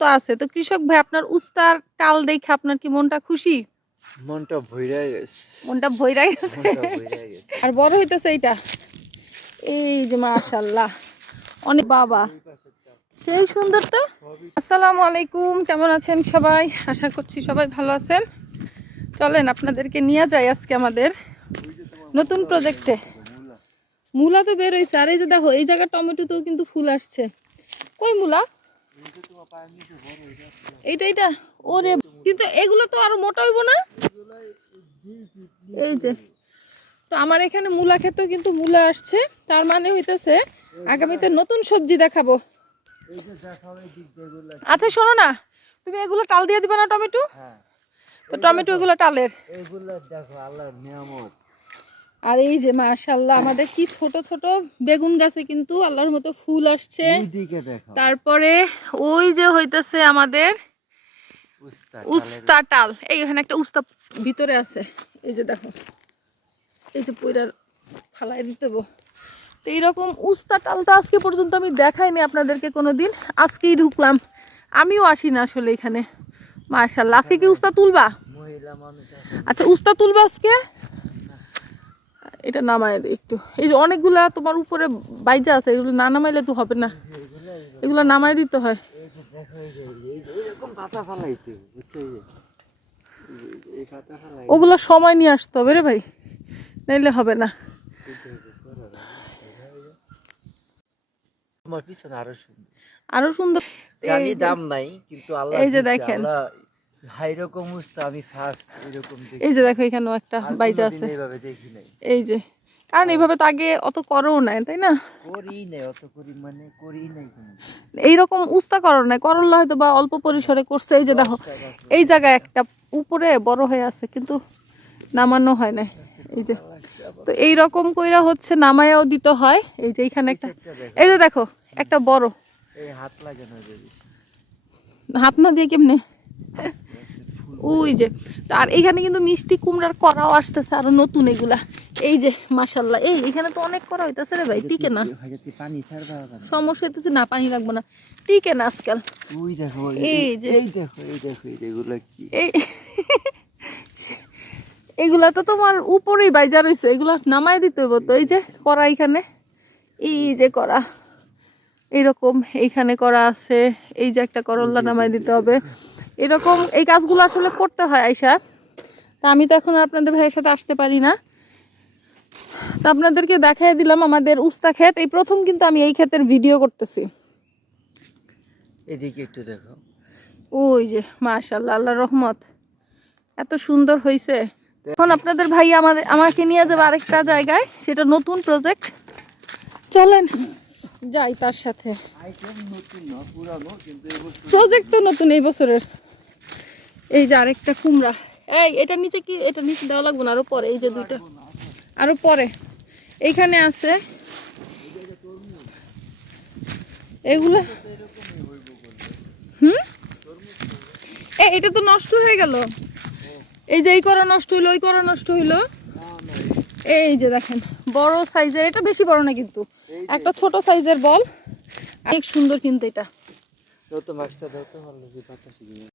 তো আছে। তো কৃষক ভাই আপনার উস্তার টাল দেখে আপনার কি মনটা খুশি? মনটা ভইরা গেছে। মনটা ভইরা গেছে? আর বড় হইতেছে এইটা? এই যে মাশাল্লাহ অনেক বাবা। সেই সুন্দর তো? আসসালামু আলাইকুম কেমন আছেন সবাই? আশা করছি সবাই ভালো আছেন। চলেন আপনাদেরকে নিয়ে যাই আজকে আমাদের নতুন প্রজেক্টে মূলা তো বের হয়েছে আর এই যে দেখো এই জায়গা টমেটোতেও কিন্তু ফুল আসছে। কই মূলা? এইটা এইটা। ওরে কিন্তু এগুলো তো আরও মোটা হইব না? এই যে। তো আমার এখানে মূলা খেতেও কিন্তু মূলা আসছে। তার মানে হইতেছে আগামীতে নতুন সবজি দেখাবো। আচ্ছা শোনো না। তুমি এগুলো টাল দিয়ে দিবে না টমেটো? হ্যাঁ। তো টমেটো এগুলো টালের। দেখো আল্লাহর নিয়ামত। আর এই যে মাশাল্লাহ আমাদের কি ছোট ছোট বেগুন গাছে কিন্তু আল্লাহর মতো ফুল আসছে। তারপরে ওই যে হইতেছে আমাদের উস্তা টাল। এই এখানে একটা উস্তা ভিতরে আছে। এই যে দেখো এই যে পয়রার ফালাই দিতে। তো এইরকম উস্তা টালটা আজকে পর্যন্ত আমি দেখাইনি আপনাদেরকে কোনোদিন। আজকেই ঢুকলাম। আমিও আসি না আসলে এখানে। মাশাল্লাহ আজকে কি উস্তা তুলবা? আচ্ছা উস্তা তুলবা আজকে? এটা নামায় একটু। এই যে অনেকগুলা তোমার উপরে বাইজা আছে এগুলো না নামাইলে তো হবে না। এগুলো নামাই দিতে হয়। ওগুলো সময় নিয়ে আসতে হবে রে ভাই নাইলে হবে না। আরও সুন্দর। আরও সুন্দর। দাম নাই কিন্তু এই যে দেখেন। আল্লাহ রকম উস্তা আমি ফার্স্ট এরকম দেখি। এই যে দেখো এখানেও একটা বাইজা আছে। এইভাবে দেখি নাই। এই যে কারণ এইভাবে তো আগে অত করও নাই তাই না? করি নাই অত করি মানে করি নাই এইরকম উস্তা করো নাই করল্লা হয়তো বা অল্প পরিসরে করছে এই যে দেখো এই জায়গায় একটা উপরে বড় হয়ে আছে কিন্তু নামানো হয় না এই যে তো এই রকম কইরা হচ্ছে নামায়াও দিতে হয়। এই যে এইখানে একটা এই যে দেখো একটা বড়। এই হাত লাগে না হাত না দিয়ে কেমনে? ওই যে আর এখানে কিন্তু মিষ্টি কুমড়ার করাও আসতেছে আরও নতুন এগুলা। এই যে মাসাল্লাহ এই এখানে তো অনেক করা হইতেছে রে ভাই টিকে না। সমস্যা হইতেছে না পানি লাগবে না। টিকে না আজকাল। ওই দেখো এই এই যে- এই দেখো এই দেখো এই কি? এগুলা তো তোমার উপরেই বাইজা রয়েছে এগুলা নামাই দিতে হইব তো এই যে করা এখানে। এই যে করা এরকম এইখানে করা আছে এই যে একটা করল্লা নামাই দিতে হবে। এরকম এই কাজগুলো আসলে করতে হয় আইসা তা আমি তো এখন আপনাদের ভাইয়ের সাথে আসতে পারি না। তা আপনাদেরকে দেখাই দিলাম আমাদের উস্তা ক্ষেত। এই প্রথম কিন্তু আমি এই ক্ষেতের ভিডিও করতেছি। এদিকে একটু দেখো। ওই যে মাশাল্লাহ আল্লাহ রহমত। এত সুন্দর হয়েছে এখন আপনাদের ভাই আমাদের আমাকে নিয়ে যাবে আরেকটা জায়গায়। সেটা নতুন প্রজেক্ট চলেন যাই তার সাথে। আইটেম নতুন না পুরানো কিন্তু এবছর প্রজেক্ট তো নতুন এই বছরের। এই যে আরেকটা কুমড়া। এই এটা নিচে কি? এটা নিচে দেওয়া লাগবে না আরও পরে এই যে দুইটা। আরও পরে। এইখানে আছে। এগুলা? হুম? এ এটা তো নষ্ট হয়ে গেল। এই যে এই করা নষ্ট হইল ওই করা নষ্ট হইল। এই যে দেখেন বড় সাইজের এটা বেশি বড় না কিন্তু। একটা ছোট সাইজের বল। অনেক সুন্দর কিন্তু এটা।